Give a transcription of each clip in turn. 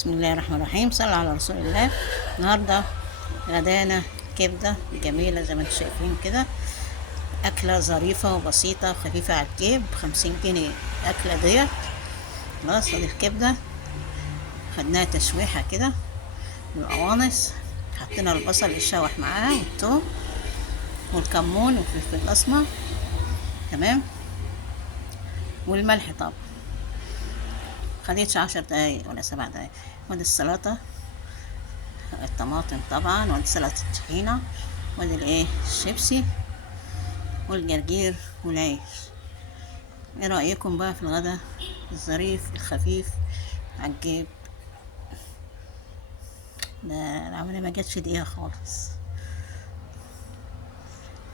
بسم الله الرحمن الرحيم. صلى على رسول الله. النهارده غدانا كبده جميله زي ما انتم شايفين كده. اكله ظريفه وبسيطه وخفيفه على الجيب، 50 جنيه اكله ديت. خلاص، ادي الكبده خدناها تشويحه كده بالقوانص، حطينا البصل يتشوح معاها والثوم والكمون والفلفل الاسمر، تمام، والملح طبعا. خديتش 10 دقايق ولا 7 دقايق. ودي السلطه، الطماطم طبعا، ودي سلطة الطحينة، ودي الايه الشيبسي والجرجير والعيش. ايه رأيكم بقى في الغدا الظريف الخفيف عالجيب ده؟ العملية ما جاتش دقيقة خالص.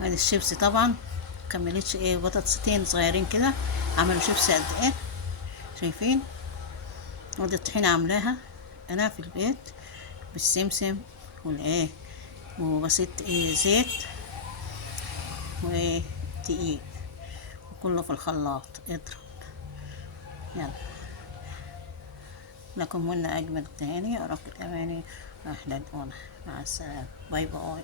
ادي الشيبسي طبعا مكملتش ايه، بطاطستين صغيرين كده عملوا شيبسي قد ايه، شايفين؟ ودي الطحينة عاملاها انا في البيت بالسمسم والايه، وبسيط ايه زيت ودقيق، وكله في الخلاط اضرب. يلا، لكم منا أجمل تهاني، أراك الأماني أحلى الأولى. مع السلامة، باي باي.